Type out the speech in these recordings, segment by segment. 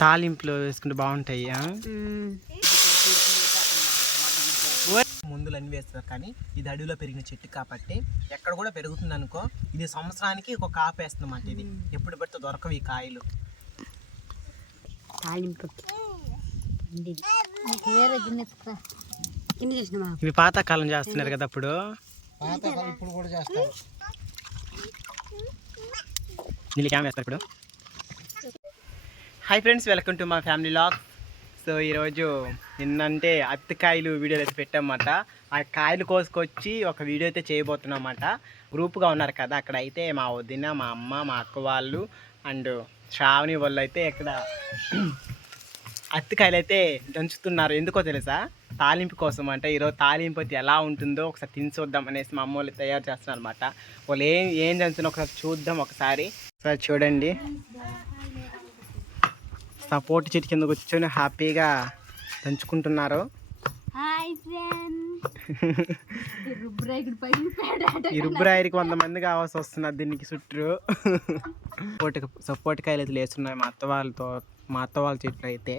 తాలింపులో వేసుకుంటే బాగుంటాయి? మందులు అన్ని వేస్తారు కానీ ఇది అడవిలో పెరిగిన చెట్టు కాబట్టి ఎక్కడ కూడా పెరుగుతుంది అనుకో. ఇది సంవత్సరానికి ఒక కాపు వేస్తుంది అన్నమాట ఇది. ఎప్పుడు పెడితే దొరకవు ఈ కాయలు. తాలింపు. ఇవి పాతకాలం చేస్తున్నారు కదా అప్పుడు. పాత ఇప్పుడు కూడా చేస్తారు. నీళ్ళు ఏం వేస్తారు ఇప్పుడు. హాయ్ ఫ్రెండ్స్ వెల్కమ్ టు మా ఫ్యామిలీ లాగ్ సో ఈరోజు నిన్నంటే అత్తికాయలు వీడియోలు అయితే పెట్టామన్నమాట. ఆ కాయలు కోసుకొచ్చి ఒక వీడియో అయితే చేయబోతున్నాం అన్నమాట గ్రూప్గా ఉన్నారు కదా అక్కడ అయితే మా వదిన మా అమ్మ మా అక్క వాళ్ళు అండ్ శ్రావణి వాళ్ళు అయితే ఇక్కడ అత్తికాయలు అయితే దంచుతున్నారు. ఎందుకో తెలుసా? తాలింపు కోసం అంటే. ఈరోజు తాలింపు అయితే ఎలా ఉంటుందో ఒకసారి తిని చూద్దాం అనేసి మా అమ్మ వాళ్ళు తయారు చేస్తున్నారు అనమాట వాళ్ళు ఏం ఏం దంచుతున్నా ఒకసారి చూద్దాం ఒకసారి. ఒకసారి చూడండి. సపోర్ట్ చెట్టు కింద కూర్చొని హ్యాపీగా దంచుకుంటున్నారు. Hi friend. ఈ రుబ్బురాయికి వంద మంది కావాల్సి వస్తున్నారు దీనికి చుట్టూ. సపోర్ట్ సపోర్ట్ కాయలు అయితే లేస్తున్నాయి మా అత్త వాళ్ళతో మా అత్త వాళ్ళ చెట్లు అయితే.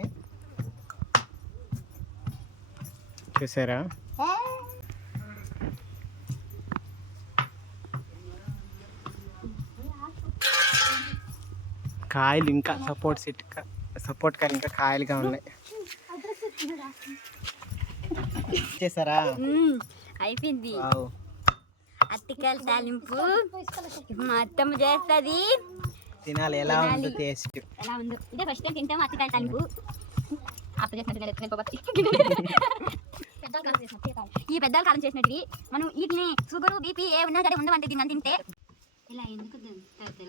చూసారా? కాయలు ఇంకా సపోర్ట్ సెట్ సపోర్ట్ కాయలు ఇంకా కాయలుగా ఉన్నాయి. చేసారా అయిపోయింది. అత్తికాయల తాలింపు. మా అత్తమ్మ చేస్తుంది. తినాలి. ఎలా ఉందో టేస్ట్? ఎలా ఉందో? ఇదే ఫస్ట్ టైం తింటాము అత్తికాయల తాలింపు. అత్త చేసినట్టుగా. ఈ పెద్దలు కాలం చేసినట్టు మనం వీటిని షుగర్ బీపీ ఏ ఉన్నా సరే ఉండవంటే దీన్ని తింటే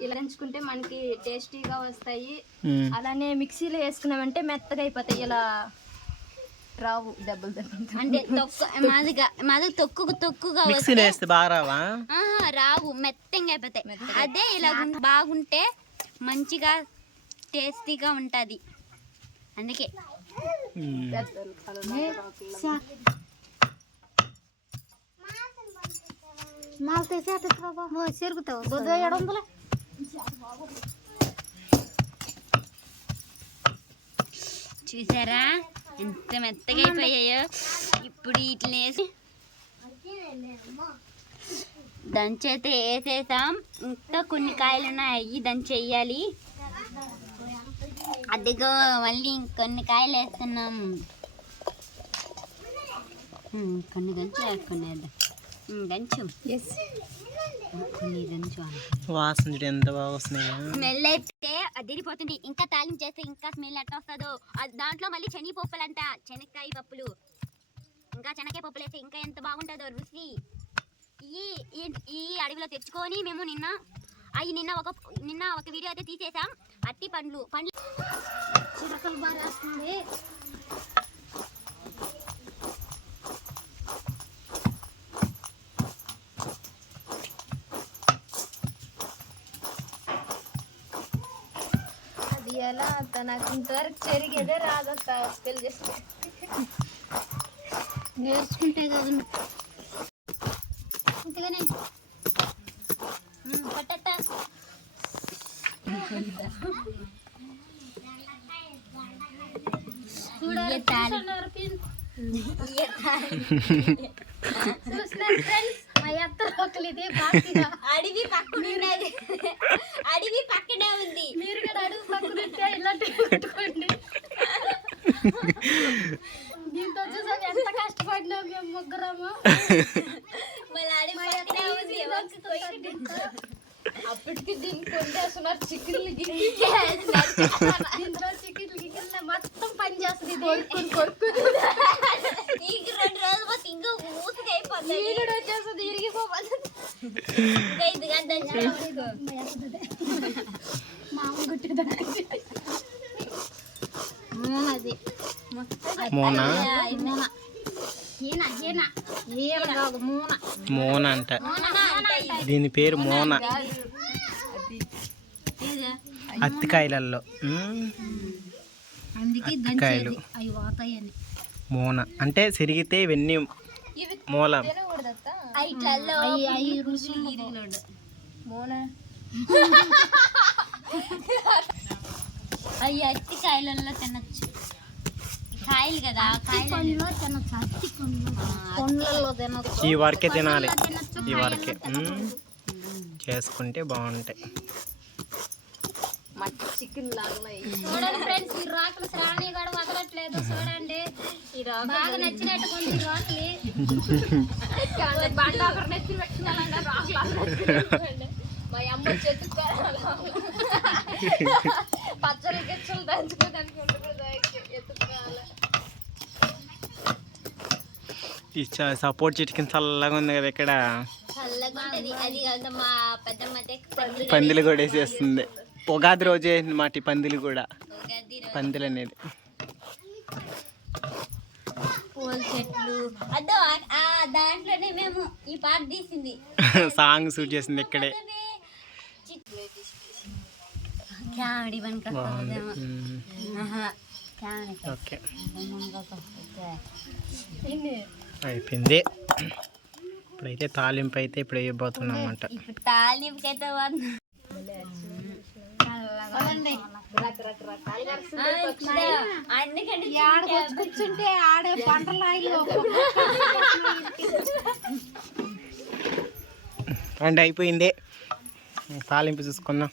ఇలా దంచుకుంటే మనకి టేస్టీగా వస్తాయి. అలానే మిక్సీలో వేసుకున్నామంటే మెత్తగా అయిపోతాయి. ఇలా రావు దెబ్బలు దెబ్బలు అంటే తొక్కు మాదిగా మాది తొక్కు తొక్కుగా మిక్సీలో వేస్తే బాగా రావా? రావు మెత్తంగా అయిపోతాయి. అదే ఇలా బాగుంటే మంచిగా టేస్టీగా ఉంటుంది. అందుకే. అట్లా చెరుగుతావు బుద్ధ ఏడు వందల. చూసారా? ఎంత మెత్తగా అయిపోయాయో. ఇప్పుడు వీటిని వేసి దంచైతే వేసేసాం. ఇంకా కొన్ని కాయలు ఉన్నాయి దంచి వేయాలి అదిగో మళ్ళీ ఇంకొన్ని కాయలు వేస్తున్నాం. కొన్ని దంచు కొన్ని వేద్దాం. దంచు. వాసన చూడు ఎంత బాగా వస్తున్నాయో. స్మెల్ అయితే అదిరిపోతుంది. ఇంకా తాలింపు చేస్తే ఇంకా స్మెల్ ఎట్లా వస్తుందో. అది దాంట్లో మళ్ళీ శనగ పప్పులు అంట శనక్కాయ పప్పులు. ఇంకా శనక్కాయ పప్పులు వేస్తే ఇంకా ఎంత బాగుంటుందో రుచి. ఈ ఈ- ఈ అడవిలో తెచ్చుకొని మేము నిన్న అవి నిన్న ఒక నిన్న ఒక వీడియో అయితే తీసేసాం. అట్టి పండ్లు. పండ్లు చిరకలు బాగా వేస్తుంది అది ఎలా నాకు ఇంతవరకు చెరిగేదే రాదక్క పెళ్ళి చేస్తే. నేర్చుకుంటే కదా. ఇంతగానే ఇయ్య తాలి చూసినారు ఫ్రెండ్స్ అడవి పక్కన ఉన్నది. అడవి పక్కనే ఉంది. మీరు కూడా అడుగు పక్కన ఉంటే ఇలాంటి పెట్టుకోండి దీంతో ఎంత కష్టపడినాం మేము ముగ్గురము? మళ్ళీ అడవి పక్కనే ఉంది. అప్పటికి దీనికి వండేస్తున్నారు చికెన్లు దీంట్లో చికెన్లు గిన్నె మొత్తం పని చేస్తుంది కొడుకుని కొడుకుని నీకు రెండు రోజులు పోతే ఇంకా ఊసుగా అయిపోతుంది. ఈరుడు వచ్చేస్తుంది ఇరిగిపోవాలి ఇంకా ఇది కాదు దంచుకో. మా అమ్మ గుట్టేదానికి అది. మోనా? మూన ఈయన ఈయన ఈయన. కాదు మూన మోన అంట? దీని పేరు మోన. అందుకే అత్తికాయలు. మోన. అంటే సిరిగితే ఇవన్నీ మూల. ఐట్లలో అవి అవి రుచి ఇరిగినాడు. మూన? అవి అట్టి కాయలలో తినచ్చు. కాయలు కదా కాయలు తినచ్చు ఈ వరకే తినాలి. ఈ వరకే. చేసుకుంటే బాగుంటాయి. మట్టి చికెన్ లాగా చూడండి ఫ్రెండ్స్ ఈ రాకులు శ్రావణి కూడా వదలట్లేదు చూడండి. బాగా నచ్చినట్టు కొంది ఈ రాకులు. నెత్తి మా అమ్మ చేతి పచ్చళ్ళు గిచ్చలు దంచుకోవడానికి సపోర్ట్ చెట్టు కింద చల్లగా ఉంది కదా ఇక్కడ. పందిలు కూడా వేసేస్తుంది. ఉగాది రోజే ఈ పందిలు కూడా. పందిలు అనేది. సాంగ్ షూట్ చేసింది ఇక్కడే. ఓకే. అయిపోయింది. ఇప్పుడైతే తాలింపు అయితే ఇప్పుడు వేయబోతున్నాం ఇక్కడ అందుకని కూర్చుంటే ఆడే పంటలు అండ్ అయిపోయింది. తాలింపు చూసుకుందాం.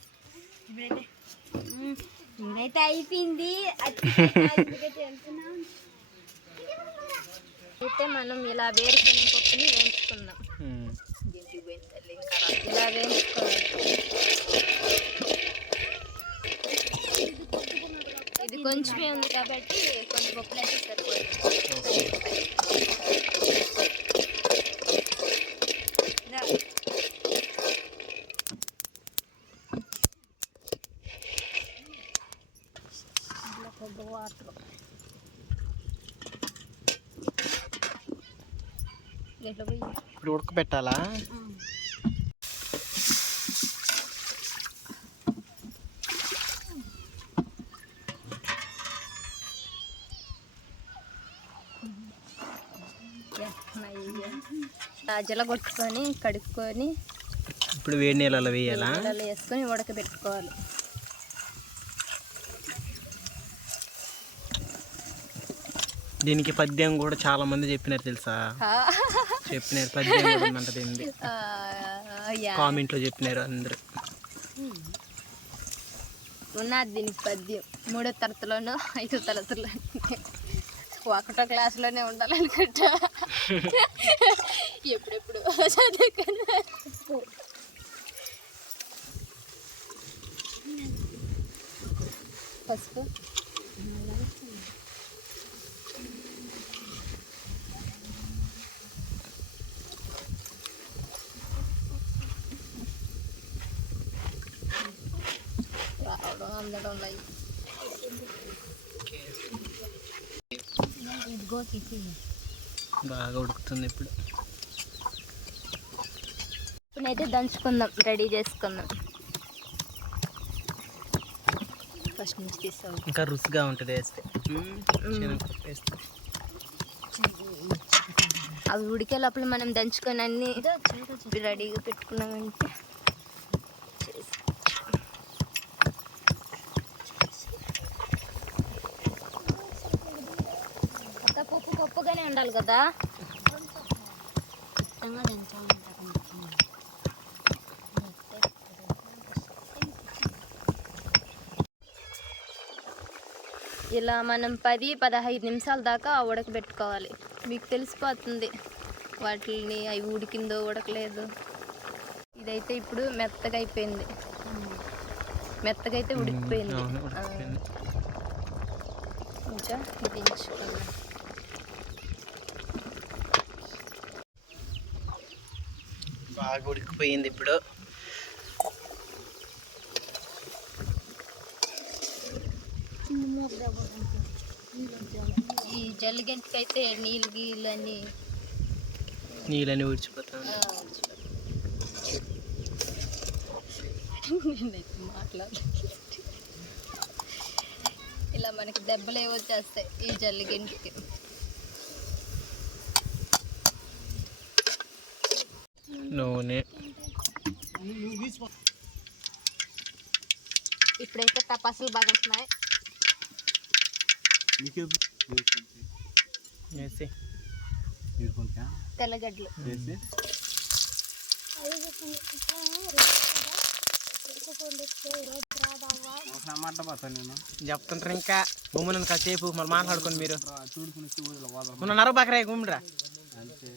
ఇదైతే అయిపోయింది. అయితే మనం ఇలా వేరుశనగ పప్పుని వేయించుకుందాం. ఇలా వేయించుకోవాలి. ఇది కొంచెమే ఉంది కాబట్టి కొన్ని పప్పులు అయితే సరిపోతుంది దీంట్లో పోయి ఉడకబెట్టాలా రాజల కొట్టుకొని కడుక్కొని ఇప్పుడు వేడి నీళ్ళలో వేయాలా? నీళ్ళలో వేసుకొని ఉడకబెట్టుకోవాలి. దీనికి పద్యం కూడా చాలా మంది చెప్పినారు తెలుసా? చెప్పినారు ఆ, యా. కామెంట్లో చెప్పినారు అందరూ. ఉన్నది దీనికి పద్యం. మూడో తరగతిలోనో ఐదో తరగతిలో ఒకటో క్లాస్లోనే ఉండాలనుకుంటా ఎప్పుడెప్పుడు చదువుకున్నా. పసుపు. అందడం లైక్ ఇదిగో బాగా ఉడుకుతుంది ఇప్పుడు. ఇప్పుడైతే దంచుకుందాం రెడీ చేసుకుందాం. ఫస్ట్ నుంచి తీసాం ఇంకా రుచిగా ఉంటుంది వేస్తే. అవి ఉడికే లోపల మనం దంచుకొని అన్ని రెడీగా పెట్టుకున్నామంటే ఉండాలి కదా? ఇలా మనం పది పదహైదు నిమిషాల దాకా ఉడకబెట్టుకోవాలి మీకు తెలిసిపోతుంది వాటిని అవి ఉడికిందో ఉడకలేదు. ఇదైతే ఇప్పుడు మెత్తగా అయిపోయింది. మెత్తగా అయితే ఉడికిపోయింది. ఇంకా దించుకున్నాం బాగా ఉడికిపోయింది ఇప్పుడు. ఈ జల్లిగంటికి అయితే నీళ్ళు గీళ్ళు అన్నీ నీళ్ళని ఊడ్చిపోతాను. మాట్లాడ ఇలా మనకి దెబ్బలే వచ్చేస్తాయి ఈ జల్లిగంటికి నూనె ఇప్పుడైతే టపాసులు బాగుంటున్నాయి వేసి తెల్లగడ్డలు. చెప్తుంటారు ఇంకా. గుమ్మున కాసేపు మరి మాట్లాడుకోండి మీరు. నరవ బకరా గుమ్మిరా ఈ రోజు రారా తెల్లగడ్డలు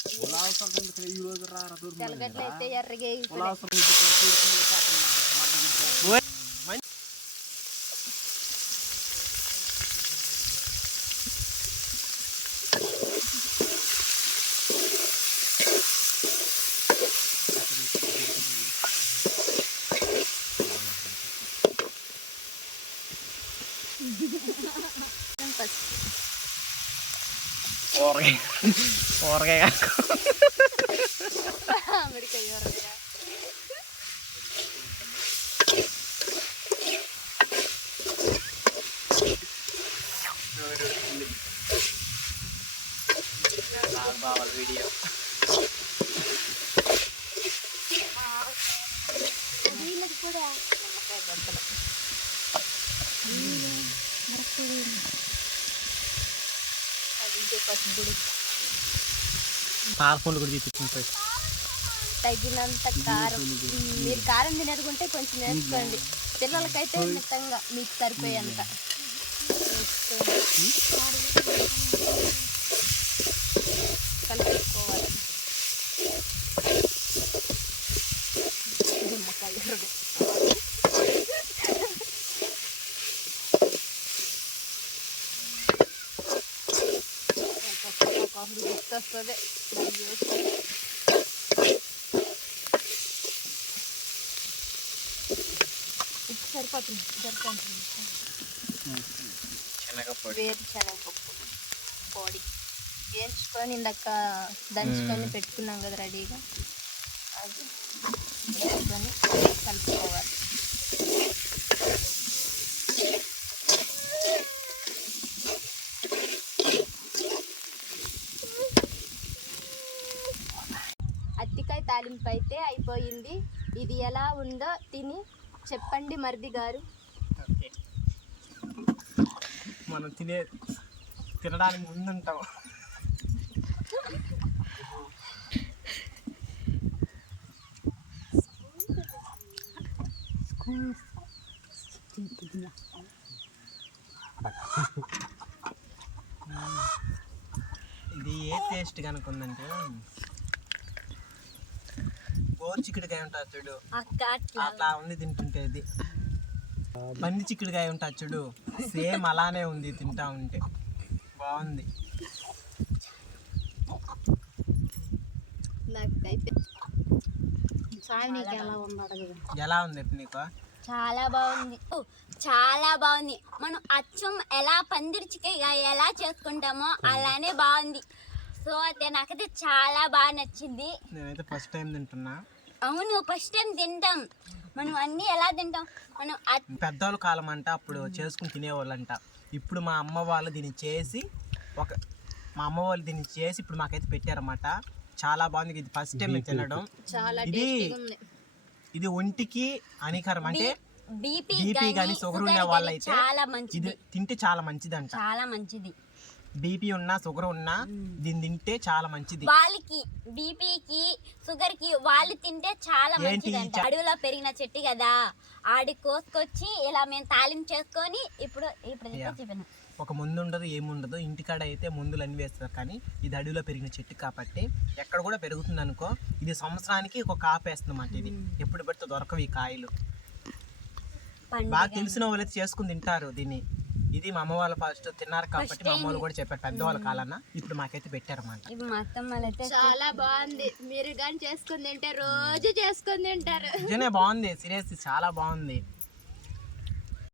అయితే ఎర్రగా വീഡിയോ വീഡിയോ കുറച്ചും കൂടി వీడియో పాలపండు కూడా చూపించుకుంటాయి తగినంత కారం. మీరు కారం తినరుకుంటే కొంచెం వేసుకోండి పిల్లలకైతే మితంగా మీకు సరిపోయేంత వేసుకోండి. కలుపుకోవాలి నిమ్మకాయ ఎర్రగా. ఒక్కొక్కరు గుర్తొస్తుంది. ఉప్పు సరిపోతుంది సరిపోతుంది. శనగపొడి. వేరుశనగపప్పు పొడి. వేయించుకొని ఇందాక దంచుకొని పెట్టుకున్నాం కదా రెడీగా. అది వేసుకొని కలుపుకోవాలి. తాలింపు అయితే అయిపోయింది. ఇది ఎలా ఉందో తిని చెప్పండి మరిది గారు. మనం తినే తినడానికి ముందుంటాం. ఇది ఏ టేస్ట్ కనుక ఉందంటే గోరు చిక్కుడుకాయ ఉంటుంది చూడు. అక్క అట్లా అట్లా ఉంది తింటుంటే ఇది. పంది చిక్కుడుకాయ ఉంటుంది చూడు. సేమ్ అలానే ఉంది తింటా ఉంటే. బాగుంది. ఎలా ఉంది నీకు? చాలా బాగుంది. చాలా బాగుంది. మనం అచ్చం ఎలా పందిరిచికాయ ఎలా చేసుకుంటామో అలానే బాగుంది. సో అయితే నాకైతే చాలా బాగా నచ్చింది. నేనైతే ఫస్ట్ టైం తింటున్నా. అవును ఫస్ట్ టైం తింటాం. మనం అన్నీ ఎలా తింటాం? మనం పెద్దవాళ్ళ కాలం అంట అప్పుడు చేసుకుని తినేవాళ్ళంట. ఇప్పుడు మా అమ్మ వాళ్ళు దీన్ని చేసి ఒక మా అమ్మ వాళ్ళు దీన్ని చేసి ఇప్పుడు మాకైతే పెట్టారన్నమాట. చాలా బాగుంది ఇది ఫస్ట్ టైం తినడం. చాలా ఇది టేస్టీగా ఉంది. ఇది ఒంటికి హానికరం అంటే బీపీ కానీ షుగర్ ఉండే వాళ్ళైతే చాలా ఇది మంచిది తింటే చాలా మంచిదంట. చాలా మంచిది. బీపీ ఉన్నా షుగర్ ఉన్నా దీన్ని తింటే చాలా మంచిది. వాళ్ళకి బీపీకి షుగర్కి వాళ్ళు తింటే చాలా మంచిది అంట. అడవిలో పెరిగిన చెట్టు కదా ఆడి కోసుకొచ్చి ఇలా మేము తాలింపు చేసుకొని ఇప్పుడు ఇప్పుడు. చెప్పాను. ఒక ముందు ఉండదు ఏముండదు. ఇంటికాడ అయితే మందులు అన్ని వేస్తారు. కానీ ఇది అడవిలో పెరిగిన చెట్టు కాబట్టి ఎక్కడ కూడా పెరుగుతుంది అనుకో ఇది సంవత్సరానికి ఒక కాపు వేస్తుందన్నమాట ఇది. ఎప్పుడు పెడితే దొరకవు ఈ కాయలు. బాగా తెలిసిన వాళ్ళు చేసుకుని తింటారు దీన్ని. ఇది మా అమ్మ వాళ్ళు ఫస్ట్ తిన్నారు కాబట్టి మా అమ్మ వాళ్ళు కూడా చెప్పారు పెద్దవాళ్ళ కాలన్న ఇప్పుడు మాకైతే పెట్టారన్నమాట ఇప్పుడు మా అత్తమ్మ వాళ్ళైతే చాలా బాగుంది. మీరు కానీ చేసుకుని తింటే రోజు చేసుకుని తింటారు. నిజమే బాగుంది. సీరియస్ చాలా బాగుంది.